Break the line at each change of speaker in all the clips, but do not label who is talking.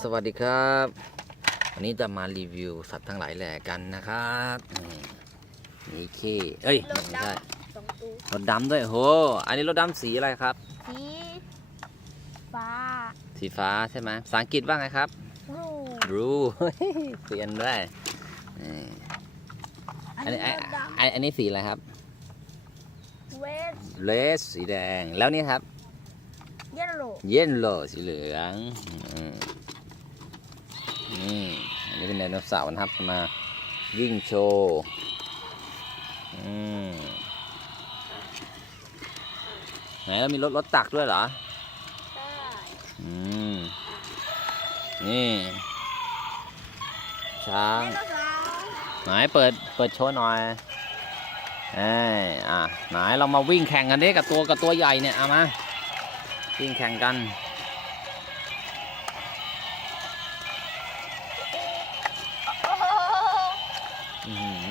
สวัสดีครับ วันนี้จะมารีวิวสัตว์ทั้งหลายแหล่กันนะครับนี่มีขี้เอ้ย
รถ
ไม่
ด
ใช่ำ
สองตัว
รถดำด้วยโห อันนี้รถดำสีอะไรครับ
สีฟ้า
สีฟ้าใช่ไหมภาษาอังกฤษว่าไงครับ
รู
รู้เปลี่ยนด้วยนี่
อัน
อัน
นี้
นี้
รถด
อันอันนี้สีอะไรครับำ
เวส
เลสสีแดงแล้วนี่ครับ
เยลโล่
เย็นโลสีเหลืองอืมนี่อั นนี้เป็นไดโนเสาร์นะครับมาวิ่งโชว์ไหนแล้วมีรถรถตักด้วยเหรอ
ได้
อืมนี่ ช้าง
ไห
นเปิดเปิดโชว์หน่อยเอ้อะไหนเรามาวิ่งแข่งกันดิกับตัวกับตัวใหญ่เนี่ยเอามาวิ่งแข่งกัน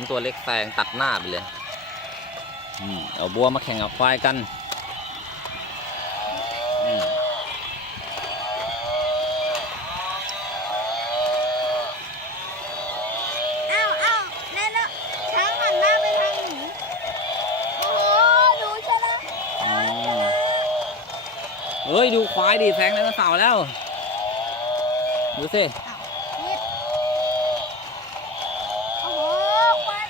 ตัวเล็กแซงตัดหน้าไปเลยอืมเอาบัวมาแข่งกับควายกันอืม
อ้าวอ้าวไดโนช้างหันหน้าไปทางหนูโอ้โหดูชนะ
อืมเฮ้ย ดูควายดิแซงไดโนเสาร์แล้ว ดูสิ
นิดโอ้โหควัน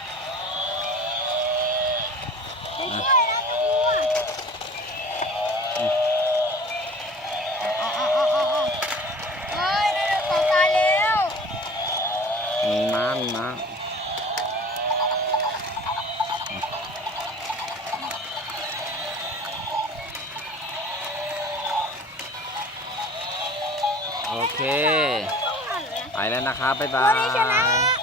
จะช่วยนะเจ้าวัวเอาเอาเอาเอาเอาเฮ้ยไดโนเสาร์ตายแล้ว
มีม้ามีม้าโอเค
ต้องหันนะ
ไปแล้วนะครับ บ๊ายบา
ตัวนี้ชนะ
ย